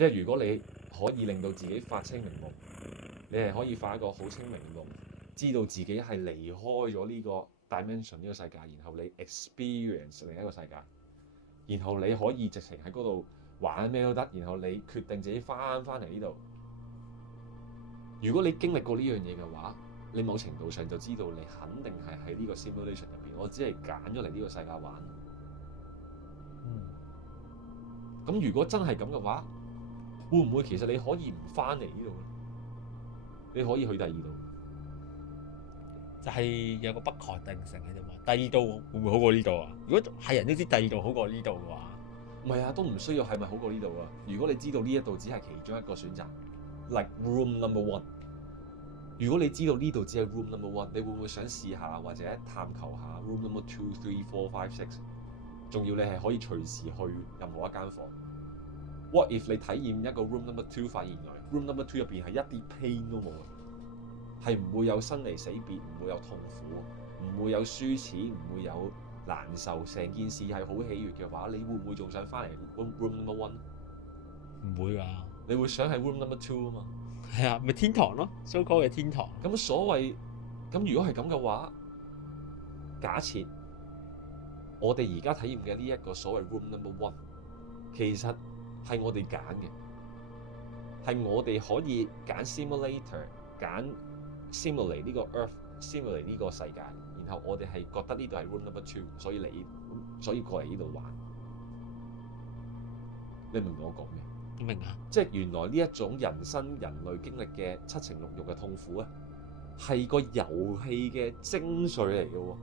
即係如果你可以令到自己發清明夢，你係可以發一個好清明夢，知道自己係離開咗呢個 dimension 呢個世界，然後你 experience 另一個世界，然後你可以直情喺嗰度玩咩都得，然後你決定自己翻嚟呢度。如果你經歷過呢樣嘢嘅話，你某程度上就知道你肯定係喺呢個 simulation 入邊，我只係揀咗嚟呢個世界玩。咁如果真係咁嘅話，會唔會其實你可以唔翻嚟呢度咧？你可以去第二度，就係有個不確定性喺度嘛。第二度會唔會好過呢度啊？如果係人都知第二度好過呢度嘅話，唔係啊，都唔需要係咪好過呢度啊？如果你知道呢一度只係其中一個選擇 ，like room number one。如果你知道呢度只係 room number one，你會唔會想試下或者探求下 room number 2、3、4、5、6？仲要你係可以隨時去任何一間房。What if 你體驗一個 room number 2，發現原來 room number 2入邊係一啲 pain 都冇嘅，係唔會有生離死別，唔會有痛苦，唔會有輸恥，唔會有難受，成件事係好喜悅嘅話，你會唔會仲想翻嚟 room number 1？唔會㗎。你會想喺 room number 2啊嘛？係啊，咪天堂咯，so called嘅天堂。咁所謂咁，如果係咁嘅話，假設我哋而家體驗嘅呢一個所謂 room number 1，其實係我哋揀嘅，係我哋可以揀 simulator， 揀 simulate 呢個 earth，simulate 呢個世界，然後我哋係覺得呢度係 room number 2，所以過嚟呢度玩。你明唔明我講咩？明啊！即係原來呢一種人生人類經歷嘅七情六欲嘅痛苦咧，係個遊戲嘅精髓嚟嘅喎，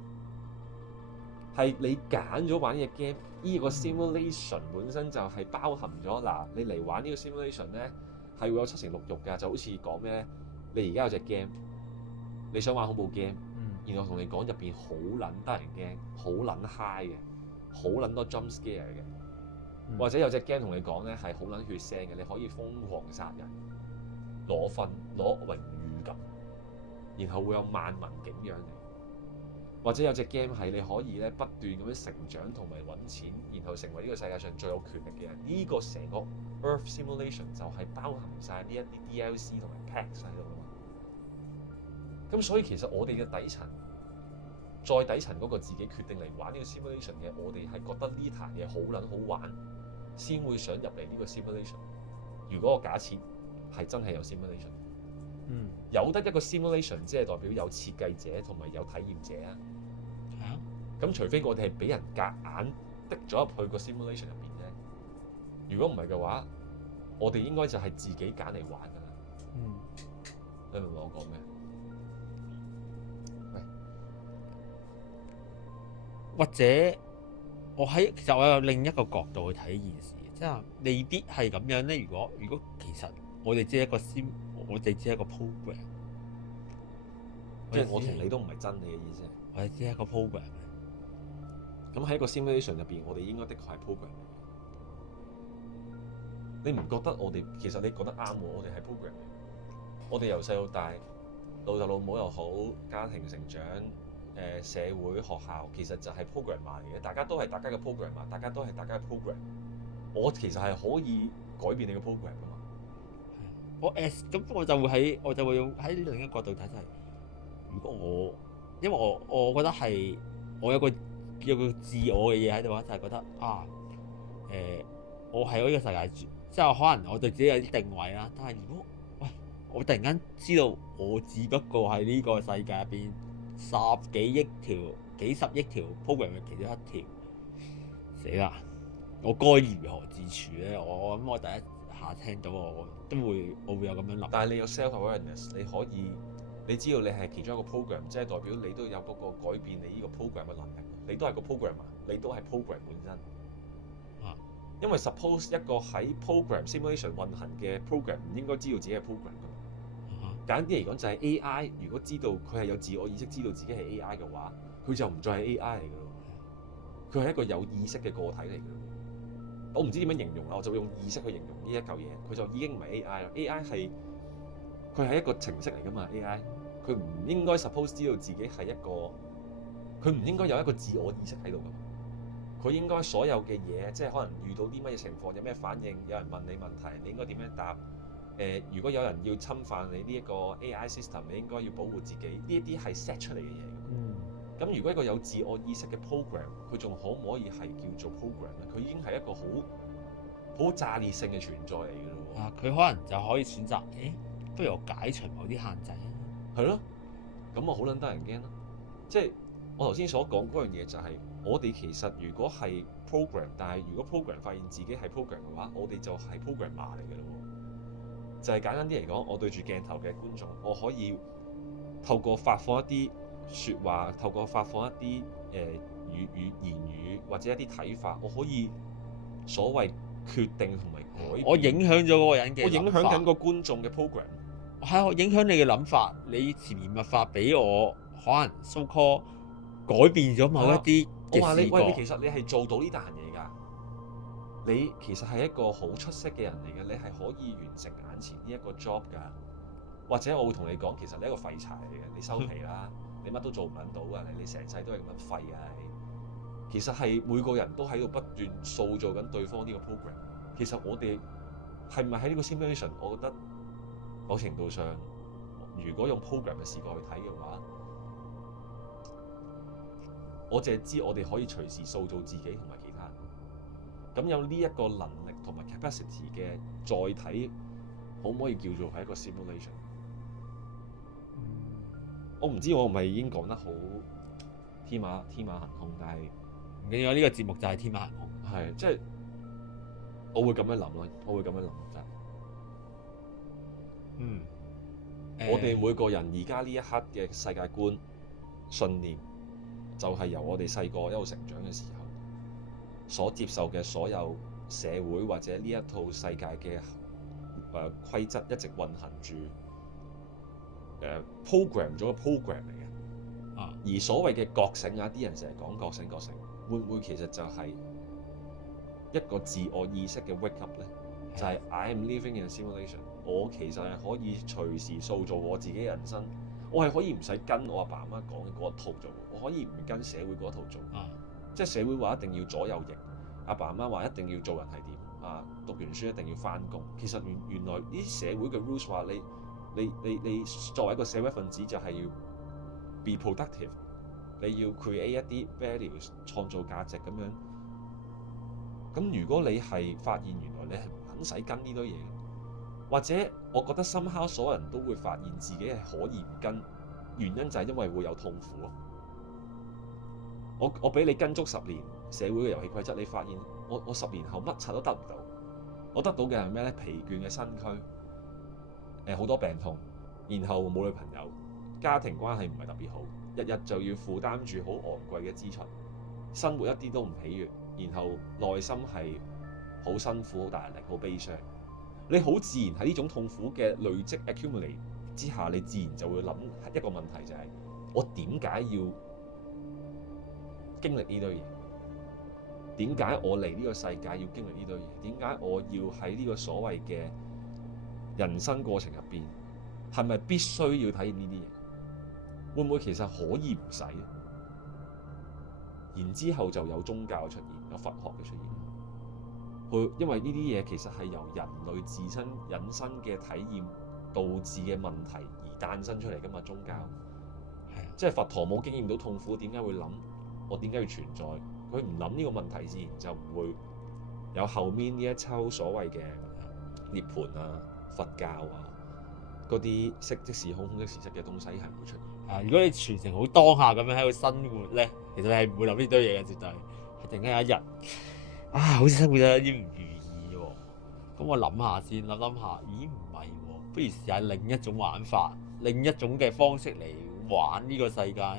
係你揀咗玩呢隻 game，呢個 simulation 本身就係包含咗嗱，你嚟玩呢個 simulation 咧係會有七情六欲㗎，就好似講咩咧？你而家有隻 game，你想玩恐怖 game，然後同你講入邊好撚得人驚，好撚 high 嘅，好撚多 jump scare 嘅。或者有隻 game 同你講咧係好撚血腥嘅，你可以瘋狂殺人、攞分、攞榮譽感，然後會有萬民景仰你。或者有隻 game 係你可以咧不斷咁樣成長同埋揾錢，然後成為呢個世界上最有權力嘅人。呢個成個 Earth Simulation 就係包含晒呢一啲 DLC 同埋 packs 喺度㗎嘛。咁所以其實我哋嘅底層，再底層嗰個自己決定嚟玩呢個 simulation 嘅，我哋係覺得呢壇嘢好撚好玩，先會想入嚟呢個 simulation。如果我假設係真係有 simulation，有得一個 simulation，即係代表有設計者同埋有體驗者啊。咁除非我哋係俾人夾硬滴咗入去個 simulation 入邊啫。如果唔係嘅話，我哋應該就係自己揀嚟玩㗎啦。你明唔明我講咩？或者其實我有另一個角度去睇呢件事，即係未必係咁樣咧。如果其實我哋只係一個我哋只係一個 program， 即係我同你都唔係真理嘅意思。我哋只係一個 program。咁喺個 simulation 入邊，我哋應該的確係 program。你唔覺得我哋其實你覺得啱喎？我哋係 program。我哋由細到大，老豆老母又好，家庭成長。社會學校其實就係 program 嚟嘅，大家都係大家嘅 program， 大家都係大家嘅 program。我其實係可以改變你嘅 program 噶嘛。咁我就會用喺另一個角度睇，就係如果因為我覺得係我有個自我嘅嘢喺度啊，就係覺得我喺呢個世界住，即係可能我對自己有啲定位啦。但係如果我突然間知道我只不過係呢個世界入邊10幾億條、幾十億條 program 嘅其中一條，死啦！我該如何自處咧？我諗我第一下聽到我會有咁樣諗。但係你有 self awareness， 你知道你係其中一個 program， 即係代表你都有嗰個改變你呢個 program 嘅能力。你都係個 programmer， 你都係 program 本身。因為 suppose 一個喺 program simulation 運行嘅 program 唔應該知道自己係 program 㗎嘛。簡單啲嚟講就係 AI， 如果知道佢係有自我意識，知道自己係 AI 嘅話，佢就唔再係 AI 嚟㗎咯。佢係一個有意識嘅個體嚟㗎。我唔知點樣形容啦，我就會用意識去形容呢一嚿嘢。佢就已經唔係 AI 啦。AI 係佢係一個程式嚟㗎嘛。AI 佢唔應該 suppose 知道自己係一個，佢唔應該有一個自我意識喺度㗎嘛。佢應該所有嘅嘢，即係可能遇到啲乜嘢情況，有咩反應，有人問你問題，你應該點樣答？如果有人要侵犯你呢一個 AI system，你應該要保護自己。呢一啲係 set 出嚟嘅嘢。咁如果一個有自我意識嘅 program，佢仲可唔可以係叫做 program 咧？佢已經係一個好炸裂性嘅存在嚟嘅咯。啊，佢可能就可以選擇，不如我解除某啲限制啊。係咯，咁啊好撚得人驚咯。即係我頭先所講嗰樣嘢就係、我哋其實如果係 program，但係如果 program 發現自己係 program 嘅話，我哋就係 programmer 嚟嘅咯。就係簡單啲嚟講，我對住鏡頭嘅觀眾，我可以透過發放一啲説話，透過發放一啲言語或者一啲睇法，我可以所謂決定同埋改變。我影響咗嗰個人嘅，我影響緊個觀眾嘅 program。係我影響你嘅諗法，你潛移默化俾我可能 so call 改變咗某一啲我話你，嘅視喂，你覺。其實你係做到呢單嘢㗎。你其實係一個好出色嘅人嚟嘅，你係可以完成眼前呢一個 job 㗎。或者我會同你講，其實你係一個廢柴嚟嘅，你收皮啦，你乜都做唔撚到㗎，你成世都係咁樣廢㗎。其實係每個人都喺度不斷塑造緊對方呢個 program。其實我哋係咪喺呢個 simulation？我覺得某程度上，如果用 program 嘅視角去睇嘅話，我淨係知我哋可以隨時塑造自己同埋其他人。咁有呢一個能力同埋 capacity 嘅載體，可唔可以叫做係一個 simulation？我唔知我係咪已經講得好天馬行空，但係唔緊要，呢個節目就係天馬行空。係即係我會咁樣諗咯，我會咁樣諗真係。我哋每個人而家呢一刻嘅世界觀、信念，就係由我哋細個一路成長嘅時候所接受嘅所有社會或者呢一套世界嘅規則，一直運行住program 咗個 program 嚟嘅。而所謂嘅覺醒啊，啲人成日講覺醒，會唔會其實就係一個自我意識嘅 wake up 咧？就係 I am living in a simulation。我其實係可以隨時塑造我自己嘅人生，我係可以唔使跟我阿爸阿媽講嘅嗰一套做，我可以唔跟社會嗰一套做。即係社會話一定要左右翼，阿爸阿媽話一定要做人係點啊，讀完書一定要翻工。其實原來啲社會嘅 rules 話你作為一個社會分子就係要 be productive， 你要 create 一啲 values 創造價值咁樣。咁如果你係發現原來你係唔肯使跟呢堆嘢，或者我覺得somehow所有人都會發現自己係可以唔跟，原因就係因為會有痛苦咯。我俾你跟足10年社會嘅遊戲規則，你發現我10年後乜柒都得唔到，我得到嘅係咩咧？疲倦嘅身軀，好多病痛，然後冇女朋友，家庭關係唔係特別好，日日就要負擔住好昂貴嘅支出，生活一啲都唔喜悅，然後內心係好辛苦、好大壓力、好悲傷。你好自然喺呢種痛苦嘅累積 accumulate 之下，你自然就會諗一個問題，就係我點解要經歷呢堆嘢？點解我嚟呢個世界要經歷呢堆嘢？點解我要喺呢個所謂嘅人生過程入邊，係咪必須要體驗呢啲嘢？會唔會其實可以唔使？然之後就有宗教出現，有佛學嘅出現。因為呢啲嘢其實係由人類自身引申嘅體驗導致嘅問題而誕生出嚟㗎嘛。宗教即係佛陀冇經驗到痛苦，點解會諗我點解要存在？佢唔諗呢個問題，自然就唔會有後面呢一抽所謂嘅涅槃啊、佛教啊嗰啲色即是空、空即是色嘅東西係唔會出現。如果你全程好當下咁樣喺度生活咧，其實你係唔會諗呢堆嘢嘅，絕對係突然間有一日。好似生活得有啲唔如意喎。咁我諗下先，諗下，咦唔係喎，不如試下另一種玩法，另一種嘅方式嚟玩呢個世界啊！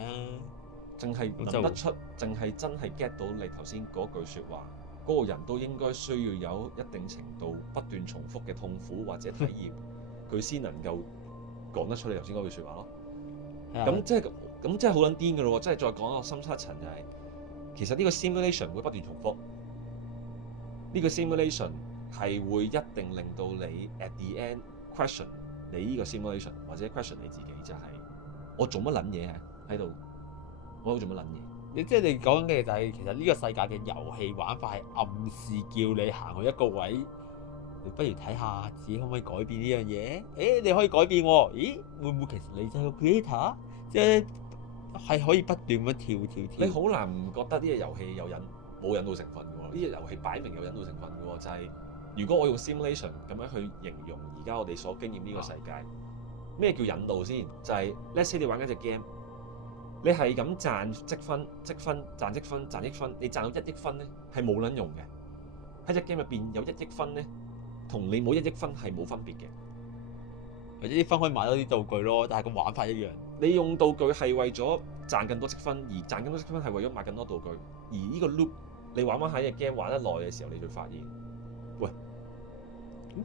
淨係諗得出，淨係真係 get 到你頭先嗰句説話，嗰個人都應該需要有一定程度不斷重複嘅痛苦或者體驗，佢先能夠講得出你頭先嗰句説話咯。咁即係好撚癲㗎咯喎！即係再講個深層一層就係，其實呢個 simulation 會不斷重複。呢個 simulation 係會一定令到你 at the end question 你呢個 simulation， 或者 question 你自己，就係我做乜撚嘢喺度？我喺度做乜撚嘢？你即係你講緊嘅就係其實呢個世界嘅遊戲玩法係暗示叫你行去一個位，你不如睇下自己可唔可以改變呢樣嘢？誒，你可以改變喎，咦？會唔會其實你就係個 creator？即係係可以不斷咁跳。你好難唔覺得呢個遊戲冇引導成分嘅喎？呢個遊戲擺明有引導成分嘅喎，就係如果我用 simulation 咁樣去形容而家我哋所經驗呢個世界，咩叫引導先？就係 let's say 你玩緊隻 game。你係咁賺積分、賺積分，你賺到1億分咧，係冇撚用嘅。喺隻 game 入邊有1億分咧，同你冇1億分係冇分別嘅。或者啲分可以買多啲道具咯，但係個玩法一樣。你用道具係為咗賺更多積分，而賺更多積分係為咗買更多道具。而呢個 loop 你玩玩下隻 game 玩得耐嘅時候，你就會發現，喂，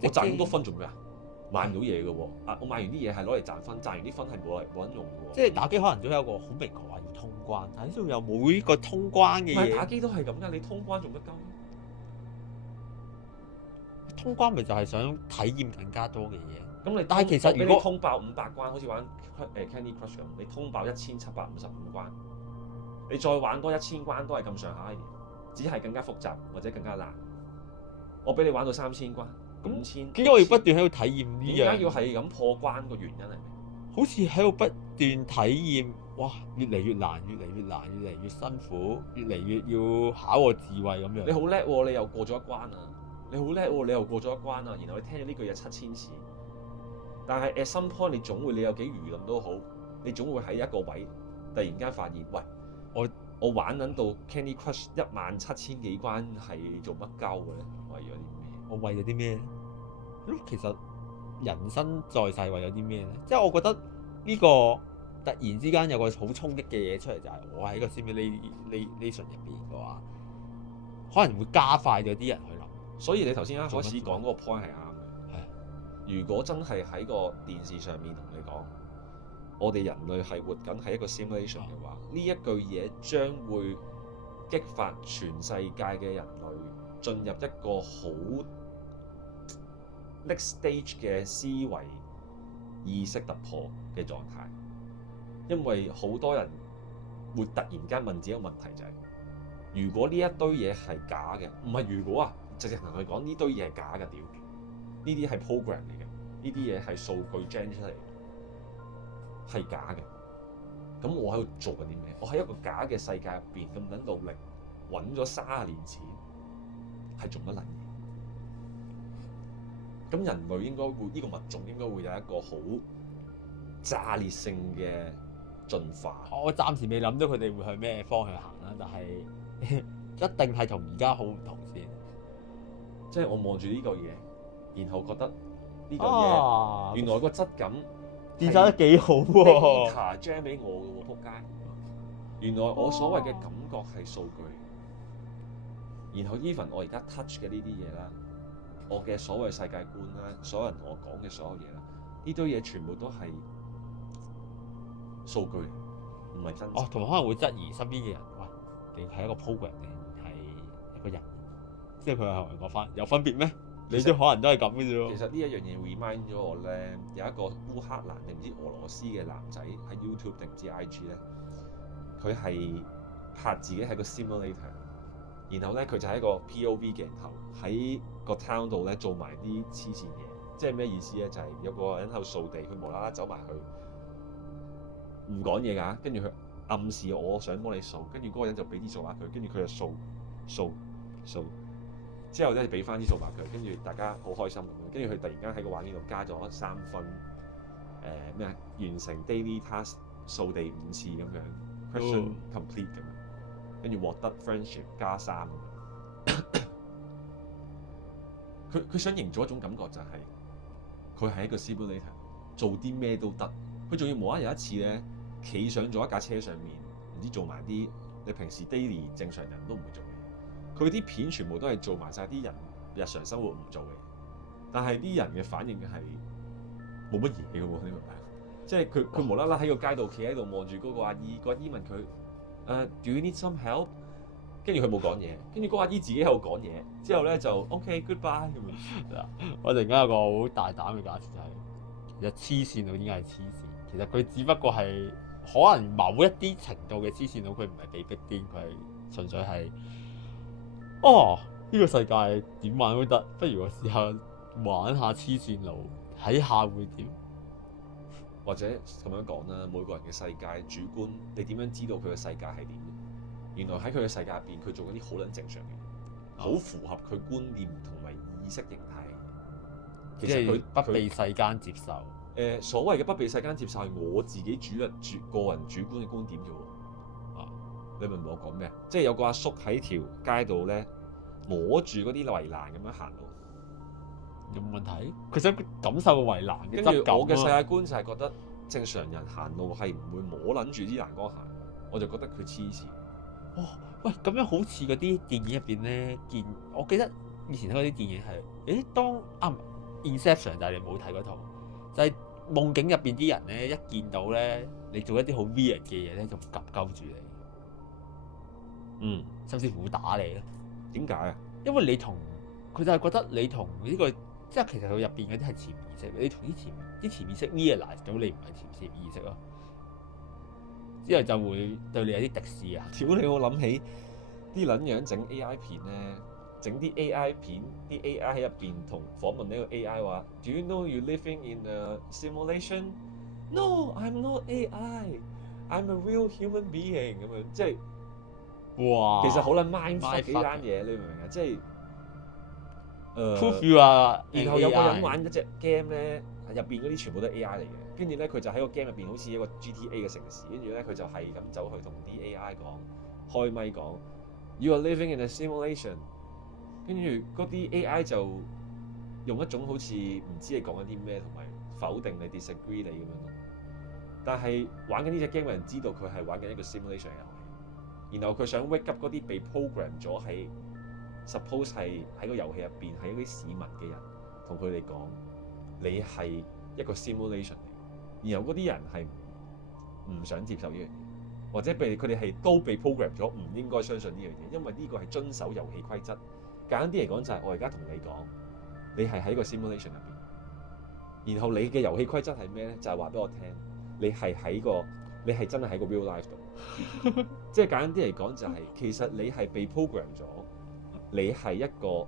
我賺咁多分做咩啊？買唔到嘢嘅喎，我買完啲嘢係攞嚟賺分，賺完啲分係冇人用嘅喎。即係打機可能都有一個好明確話要通關，但係呢度又冇呢個通關嘅嘢。打機都係咁㗎，你通關做乜鳩？通關咪就係想體驗更加多嘅嘢。咁但係其實如果你通爆500關，好似玩Candy Crush 咁，你通爆1755關，你再玩多1000關都係咁上下嘅嘢，只係更加複雜或者更加難。我俾你玩到3000關。5000，點解我要不斷喺度體驗呢樣？點解要係咁破關個原因係咩？好似喺度不斷體驗，哇！越嚟越難，越嚟越難，越嚟越辛苦，越嚟越要考我智慧咁樣。你好叻喎，你又過咗一關啊！你好叻喎，你又過咗一關啊！然後你聽咗呢句嘢7000次，但係 at some point 你總會你有幾愚笨都好，你總會喺一個位突然間發現，喂，我玩緊到 Candy Crush 17000幾關係做乜鳩嘅咧？為咗啲咩？我為咗啲咩咧？咁其實人生在世為咗啲咩咧？即係我覺得呢個突然之間有個好衝擊嘅嘢出嚟，就係我喺個 simulation 入邊嘅話，可能會加快咗啲人去諗。所以你頭先啱開始講嗰個 point 係啱嘅。係。如果真係喺個電視上面同你講，我哋人類係活緊喺一個 simulation 嘅話，呢一句嘢將會激發全世界嘅人類進入一個好 next stage 嘅思維意識突破嘅狀態，因為好多人會突然間問自己一個問題，就係如果呢一堆嘢係假嘅，唔係如果啊，直接同佢講呢堆嘢係假嘅，屌，呢啲係 program 嚟嘅，呢啲嘢係數據 generate 出嚟，係假嘅。咁我喺度做緊啲咩？我喺一個假嘅世界入邊咁撚努力，揾咗30年錢，係做乜撚嘢？咁人類應該會呢個物種應該會有一個好炸裂性嘅進化。我暫時未諗到佢哋會向咩方向行啦，但係一定係同而家好唔同先。即係我望住呢個嘢，然後覺得呢個嘢原來個質感電晒得幾好喎。Data jam 俾我嘅喎，仆街！原來我所謂嘅感覺係數據，然後 even 我而家 touch 嘅呢啲嘢啦，我嘅所謂世界觀啦，所有人同我講嘅所有嘢啦，呢堆嘢全部都係數據，唔係真實。同埋可能會質疑身邊嘅人，喂，你係一個 program 定係一個人？即係佢係講翻有分別咩？你都可能都係咁嘅啫。其實呢一樣嘢 remind 咗我咧，有一個烏克蘭定唔知俄羅斯嘅男仔喺 YouTube 定唔知 IG 咧，佢係拍自己喺個 simulator，然後咧佢就喺個 POV 鏡頭喺個 town 度咧做埋啲黐線嘢，即係咩意思咧？就係有個人喺度掃地，佢無啦啦走埋去，唔講嘢㗎，跟住佢暗示我想幫你掃，跟住嗰個人就俾啲數碼佢，跟住佢就掃。之後咧，俾翻啲數碼佢，跟住大家好開心咁樣。跟住佢突然間喺個畫面度加咗3分，咩啊？完成 daily task 掃地5次咁樣 ，question complete 咁樣，跟住獲得 friendship 加3咁樣。佢想營造一種感覺就係佢係一個 simulator，做啲咩都得。佢仲要無啦有一次咧，企上咗一架車上面，唔知做埋啲你平時 daily 正常人都唔會做嘅。佢啲片全部都係做埋晒啲人日常生活唔做嘅，但係啲人嘅反應係冇乜嘢嘅喎，你明唔明？即係佢無啦啦喺個街度企喺度望住嗰個阿姨，個阿姨問佢：Do you need some help？ 跟住佢冇講嘢，跟住嗰個阿姨自己喺度講嘢，之後咧就 OK goodbye 咁樣。我突然間有個好大膽嘅假設就係，其實黐線到點解係黐線？其實佢只不過係可能某一啲程度嘅黐線佬，佢唔係被逼癲，佢係純粹係呢個世界點玩都得，不如我試下玩下黐線佬，睇下會點。或者咁樣講啦，每個人嘅世界主觀，你點樣知道佢嘅世界係點？原來喺佢嘅世界入邊，佢做嗰啲好撚正常嘅嘢，好符合佢觀念同埋意識形態。其實佢不被世間接受。所謂嘅不被世間接受係我自己個人主觀嘅觀點啫喎。你明唔明我講咩啊？即係有個阿叔喺條街度咧，摸住嗰啲圍欄咁樣行路。有冇問題？佢想感受個圍欄嘅質跟住感。我嘅世界觀就係覺得正常人行路係唔會摸撚住啲欄杆行，我就覺得佢黐線。喂，咁樣好似嗰啲電影入邊咧，我記得以前睇嗰啲電影係，當Inception 就係你冇睇嗰套，就係夢境入邊啲人咧，一見到咧你做一啲好 weird 嘅嘢咧，就會鳩住你，甚至乎會打你咯。點解啊？因為佢就係覺得你同呢個，即係其實佢入邊嗰啲係潛意識，你同啲潛意識 realize 到你唔係潛意識咯，之後就會對你有啲敵視啊。屌你！我諗起啲撚樣整 AI 片咧，整啲 AI 片，啲 AI 喺入邊同訪問呢個 AI 話：Do you know you living in a simulation? No, I'm not AI. I'm a real human being 咁樣，即係哇！其實好撚 mindfuck 幾單嘢，你明唔明啊？即係proof you 啊，然後有個人玩一隻 game 咧，入邊嗰啲全部都係 AI 嚟嘅。跟住咧，佢就喺個 game 入邊好似一個 GTA 嘅城市。跟住咧，佢就係咁走去同啲 AI 講，開咪講 You are living in a simulation。跟住嗰啲 AI 就用一種好似唔知你講緊啲咩，同埋否定你 disagree 你咁樣咯。但係玩緊呢隻 game 嘅人知道佢係玩緊一個 simulation 遊戲，然後佢想 wake up 嗰啲被 program 咗喺 suppose 係喺個遊戲入邊係一啲市民嘅人，同佢哋講你係一個 simulation 嚟，然後嗰啲人係唔想接受呢樣嘢，或者佢哋係都被 program 咗，唔應該相信呢樣嘢，因為呢個係遵守遊戲規則。簡單啲嚟講就係我而家同你講，你係喺個 simulation 入邊，然後你嘅遊戲規則係咩咧？就係話俾我聽，你係真係喺個 real life 度，即係簡單啲嚟講就係、其實你係被 program 咗，你係一個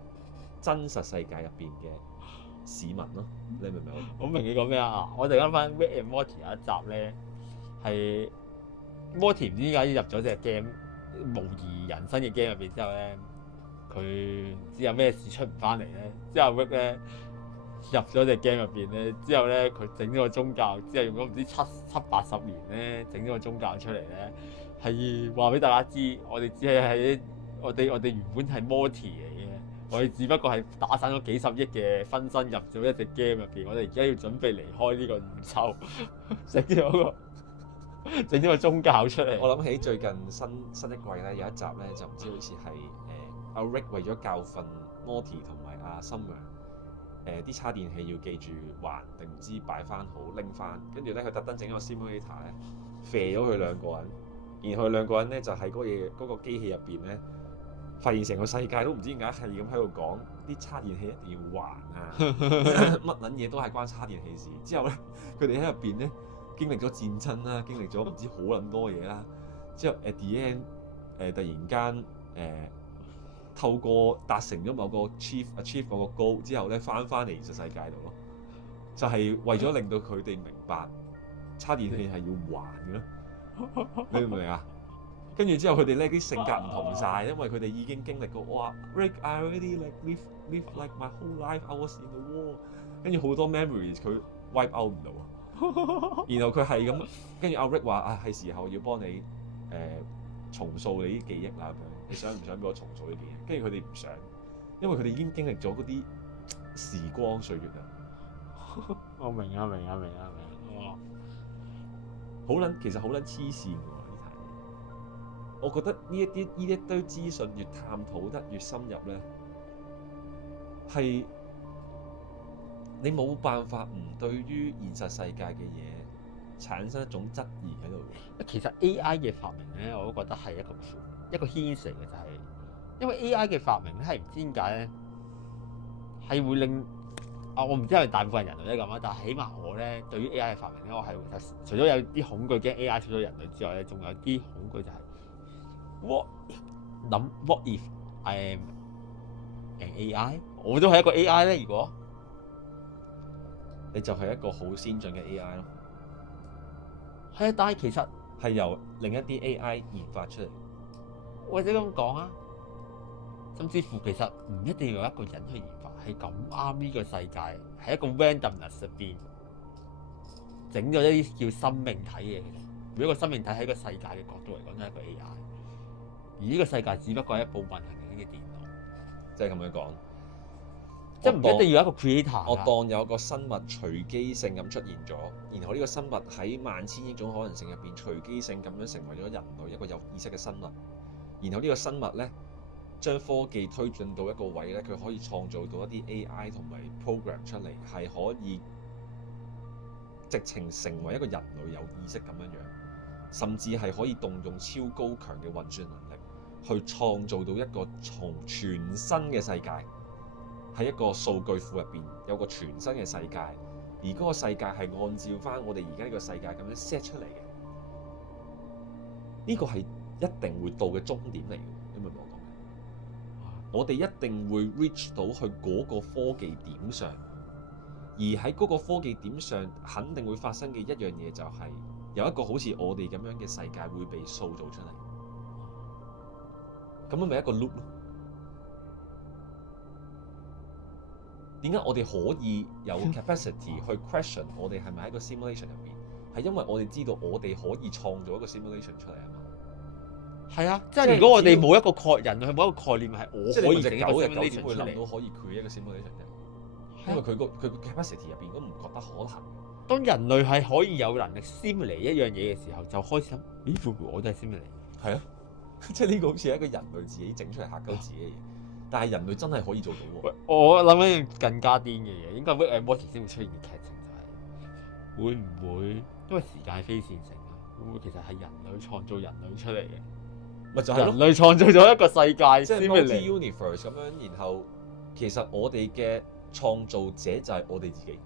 真實世界入邊嘅市民咯，你明唔明？我明你講咩啊？我哋啱翻 Rick and Morty 有一集咧，係 Morty 唔知點解入咗隻 game 模擬人生嘅 game 入邊之後咧，佢唔知有咩事出唔翻嚟咧，之後 Rick 咧入咗隻 game 入邊咧，之後咧佢整咗個宗教，之後用咗唔知七八十年咧整咗個宗教出嚟咧，係話俾大家知，我哋只係喺我哋原本係 Morty 嚟嘅。我哋只不過係打散咗幾十億嘅分身入咗一隻 game 入邊，我哋而家要準備離開呢個宇宙，整咗個宗教出嚟。我諗起最近新一季咧有一集咧，就唔知好似係阿 Rick 為咗教訓 Morty 同埋阿 Summer，啲叉電器要記住還定唔知擺翻好拎翻，跟住咧佢特登整咗個 simulator 咧，射咗佢兩個人，然後佢兩個人咧就喺嗰個機器入邊咧。發現成個世界都唔知點解係咁喺度講啲叉電器一定要還啊，乜撚嘢都係關叉電器事。之後咧，佢哋喺入邊咧經歷咗戰爭啦，經歷咗唔知好撚多嘢啦。之後 at the end，突然間透過達成咗某個 achieve 某個 goal 之後咧，翻嚟現實世界度咯，就係為咗令到佢哋明白叉電器係要還嘅咯。你明唔明啊？跟住之後，佢哋咧啲性格唔同晒，因為佢哋已經經歷過。哇 Rick，I already like live like my whole life. I was in the war。跟住好多 memories 佢 wipe out 唔到啊。然後佢係咁，跟住阿 Rick 話：係時候要幫你重塑你啲記憶啦。咁樣你想唔想俾我重塑啲記憶？跟住佢哋唔想，因為佢哋已經經歷咗嗰啲時光歲月啊。我明啊！其實好撚黐線㗎。我覺得呢一堆資訊越探討得越深入咧，係你冇辦法唔對於現實世界嘅嘢產生一種質疑喺度。其實 AI 嘅發明咧，我都覺得係一個牽涉嘅，就係因為 AI 嘅發明咧係唔知點解咧，係會令我唔知係咪大部分人類都係咁啊，但係起碼我咧對於 AI 嘅發明咧，我係除咗有啲恐懼驚 AI 取咗人類之外咧，仲有啲恐懼就係 what if I am an AI？ 我都係一個 AI 咧，如果你就係一個好先進嘅 AI 咯。係啊，但係其實係由另一啲 AI 研發出嚟。或者咁講啊，甚至乎其實唔一定要有一個人去研發，係咁啱呢個世界喺一個 randomness 入邊整咗一啲叫生命體嘅嘢。其實每一個生命體喺個世界嘅角度嚟講都係一個 AI，而呢個世界只不過係一部運行緊嘅電腦，即係咁樣講，即係唔一定要有一個 creator。我當有個生物隨機性咁出現咗，然後呢個生物喺萬千億種可能性入邊隨機性咁樣成為咗人類一個有意識嘅生物。然後呢個生物咧，將科技推進到一個位咧，佢可以創造到一啲 AI 同埋 program 出嚟，係可以直情成為一個人類有意識咁樣樣，甚至係可以動用超高強嘅運算能力，去創造到一個從全新嘅世界，喺一個數據庫入邊有個全新嘅世界，而嗰個世界係按照翻我哋而家呢個世界咁樣 set 出嚟嘅，呢個係一定會到嘅終點嚟嘅，你明唔明我講咩？我哋一定會 reach 到去嗰個科技點上，而喺嗰個科技點上，肯定會發生嘅一樣嘢就係有一個好似我哋咁樣嘅世界會被塑造出嚟，咁樣咪一個 loop 咯。點解我哋可以有 capacity 去 question 我哋係咪喺個 simulation 入邊？係因為我哋知道我哋可以創造一個 simulation 出嚟啊嘛。係啊，即係如果我哋冇一個概念，佢冇一個概念係我可以整一個狗 simulation 會出嚟。諗到可以 create 一個 simulation 嘅，因為佢個 capacity 入邊都唔覺得可能。當人類係可以有能力 simulate 一樣嘢嘅時候，就開始諗，咦，會唔會我都係 simulate？係啊，即係呢個好似係一個人類自己整出嚟嚇鳩自己嘅嘢，但係人類真係可以做到喎。我諗緊樣更加癲嘅嘢，應該 Rick and Morty 先會出現嘅劇情就係、會唔會因為時間係非線性啊？會唔會其實係人類創造人類出嚟嘅？咪就係咯，人類創造咗一個世界，即係 simulate multi-universe 咁樣，然後其實我哋嘅創造者就係我哋自己，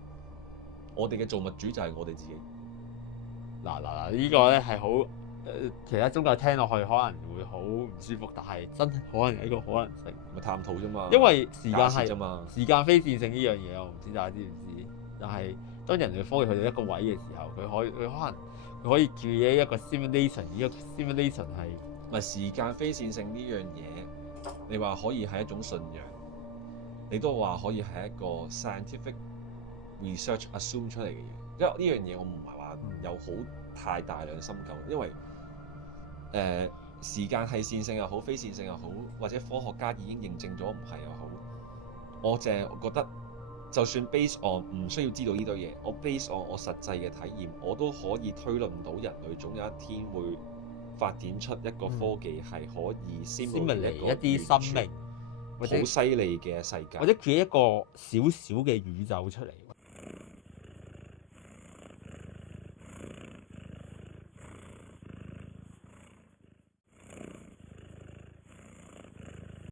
我哋嘅造物主就係我哋自己。嗱，呢個咧係好其他宗教聽落去可能會好唔舒服，但係真係可能係一個可能性。咪探討啫嘛，因為時間啫嘛，時間非線性呢樣嘢，我唔知大家知唔知？但係當人類科技去到一個位嘅時候，佢可能佢可以 create 一個 simulation， 而個 simulation 係咪時間非線性呢樣嘢？你話可以係一種信仰，你都話可以係一個 scientific research assume 出嚟嘅嘢。因為呢樣嘢我唔係話有好太大量深究，因為時間係線性又好，非線性又好，或者科學家已經認證咗唔係又好，我淨係覺得，就算 base on 唔需要知道呢堆嘢，我 base on 我實際嘅體驗，我都可以推論到人類總有一天會發展出一個科技係可以 simulate 一啲生命，好犀利嘅世界，或者 create 一個小小嘅宇宙出嚟。